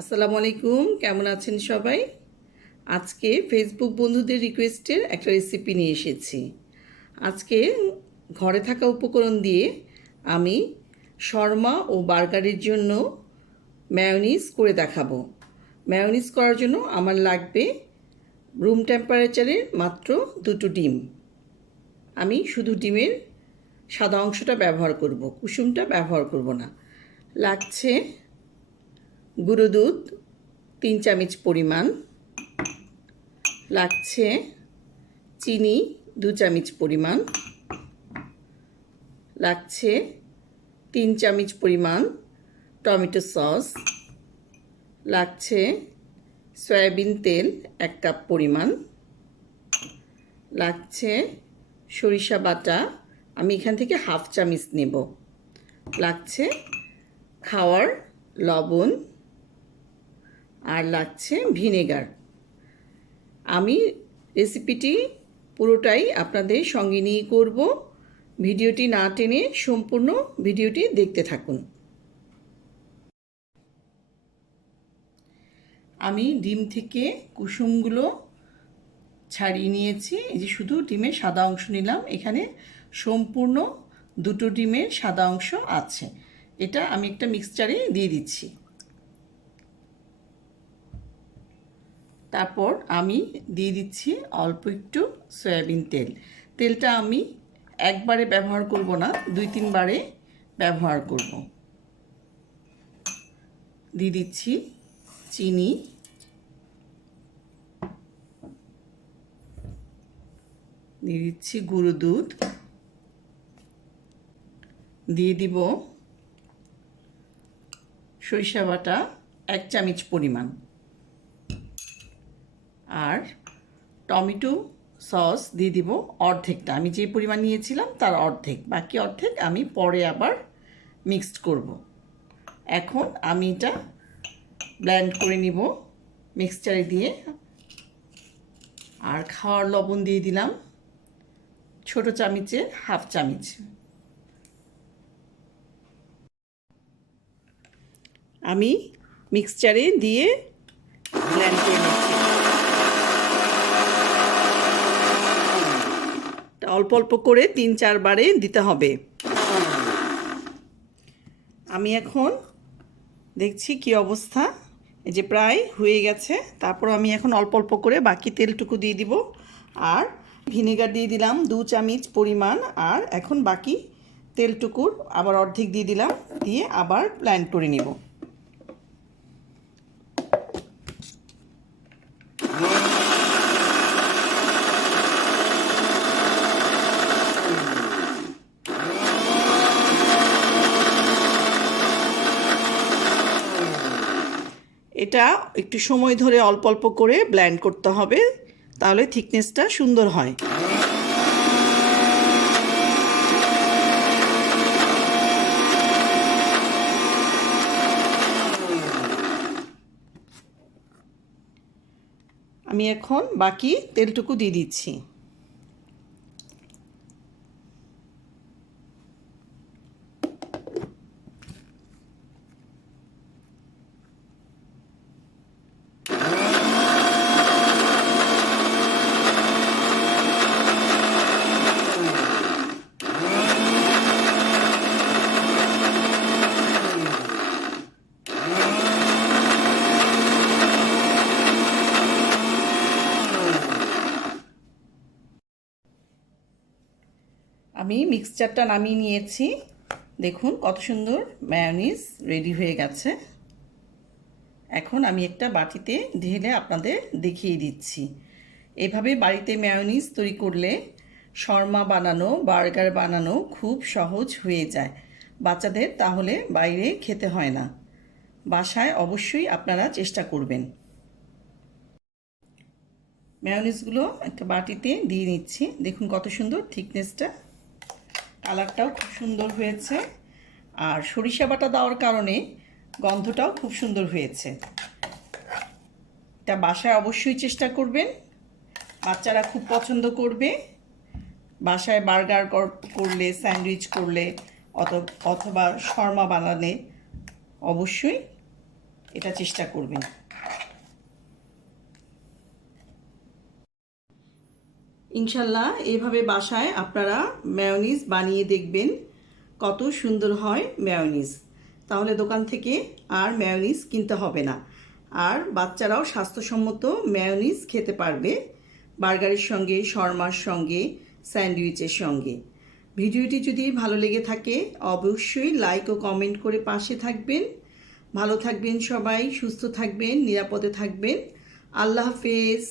আসসালামু আলাইকুম, কেমন আছেন সবাই? আজকে ফেসবুক বন্ধুদের রিকোয়েস্টের একটা রেসিপি নিয়ে এসেছি। আজকে ঘরে থাকা উপকরণ দিয়ে আমি শর্মা ও বার্গারের জন্য মেয়োনিজ করে দেখাবো। মেয়োনিজ করার জন্য আমার লাগবে রুম টেম্পারেচারের মাত্র 2টো ডিম। আমি শুধু ডিমের সাদা অংশটা ব্যবহার করব, কুসুমটা ব্যবহার করব না। লাগছে গুঁড়ো দুধ 3 চামচ পরিমাণ, লাগছে চিনি 2 চামচ পরিমাণ, লাগছে 3 চামচ পরিমাণ টমেটো সস, লাগছে সয়াবিন তেল 1 কাপ পরিমাণ, লাগছে সরিষা বাটা, আমি এখান থেকে হাফ চামচ নেব, লাগছে খাওয়ার লবণ, আর লাগছে ভিনেগার। আমি রেসিপিটি পুরোটাই আপনাদের সঙ্গে নিয়ে করব। ভিডিওটি না টেনে সম্পূর্ণ ভিডিওটি দেখতে থাকুন। আমি ডিম থেকে কুসুমগুলো ছাড়িয়ে নিয়েছি। এই যে শুধু ডিমের সাদা অংশ নিলাম। এখানে সম্পূর্ণ 2টো ডিমের সাদা অংশ আছে। এটা আমি একটা মিক্সচারে দিয়ে দিচ্ছি। তারপর আমি দিয়ে দিচ্ছি অল্প একটু সয়াবিন তেল। তেলটা আমি একবারে ব্যবহার করব না, 2-3 বারে ব্যবহার করব। দিয়ে দিচ্ছি চিনি, দিয়ে দিচ্ছি গুঁড়ো দুধ, দিয়ে দিব সরিষা বাটা 1 চামচ পরিমাণ, আর টমেটো সস দিয়ে দিব অর্ধেকটা। আমি যে পরিমাণ নিয়েছিলাম তার অর্ধেক, বাকি অর্ধেক আমি পরে আবার মিক্সড করব। এখন আমি এটা ব্লেন্ড করে নিব মিক্সচারে দিয়ে। আর খাওয়ার লবণ দিয়ে দিলাম ছোট চামচের হাফ চামচ। আমি মিক্সচারে দিয়ে ব্লেন্ড করে নিচ্ছি। অল্প অল্প করে 3-4 বারে দিতে হবে। আমি এখন দেখছি কি অবস্থা, এই যে প্রায় হয়ে গেছে। তারপর আমি এখন অল্প অল্প করে বাকি তেলটুকু দিয়ে দিব, আর ভিনেগার দিয়ে দিলাম 2 চামচ পরিমাণ। আর এখন বাকি তেলটুকুর আবার অর্ধেক দিয়ে দিলাম, দিয়ে আবার ব্লেন্ড করে নিব। এটা একটু সময় ধরে অল্প অল্প করে ব্লেন্ড করতে হবে, তাহলে থিকনেসটা সুন্দর হয়। আমি এখন বাকি তেলটুকু দিয়ে দিচ্ছি। আমি মিক্সচারটা নামিয়ে নিয়েছি। দেখুন কত সুন্দর মেয়োনিজ রেডি হয়ে গেছে। এখন আমি একটা বাটিতে ঢেলে আপনাদের দেখিয়ে দিচ্ছি। এভাবে বাড়িতে মেয়োনিজ তৈরি করলে শর্মা বানানো, বার্গার বানানো খুব সহজ হয়ে যায়। বাচ্চাদের তাহলে বাইরে খেতে হয় না। বাসায় অবশ্যই আপনারা চেষ্টা করবেন। মেয়োনিজগুলো একটা বাটিতে দিয়ে নিচ্ছি। দেখুন কত সুন্দর থিকনেসটা, কালারটাও খুব সুন্দর হয়েছে, আর সরিষা বাটা দেওয়ার কারণে গন্ধটাও খুব সুন্দর হয়েছে। এটা বাসায় অবশ্যই চেষ্টা করবেন, বাচ্চারা খুব পছন্দ করবে। বাসায় বার্গার করলে, স্যান্ডউইচ করলে অথবা শর্মা বানালে অবশ্যই এটা চেষ্টা করবেন। ইনশাল্লাহ এইভাবে বাসায় আপনারা মেয়োনিজ বানিয়ে দেখবেন কত সুন্দর হয় মেয়োনিজ। তাহলে দোকান থেকে আর মেয়োনিজ কিনতে হবে না, আর বাচ্চারাও স্বাস্থ্যসম্মত মেয়োনিজ খেতে পারবে বার্গারের সঙ্গে, শর্মার সঙ্গে, স্যান্ডউইচের সঙ্গে। ভিডিওটি যদি ভালো লেগে থাকে অবশ্যই লাইক ও কমেন্ট করে পাশে থাকবেন। ভালো থাকবেন সবাই, সুস্থ থাকবেন, নিরাপদে থাকবেন। আল্লাহ হাফেজ।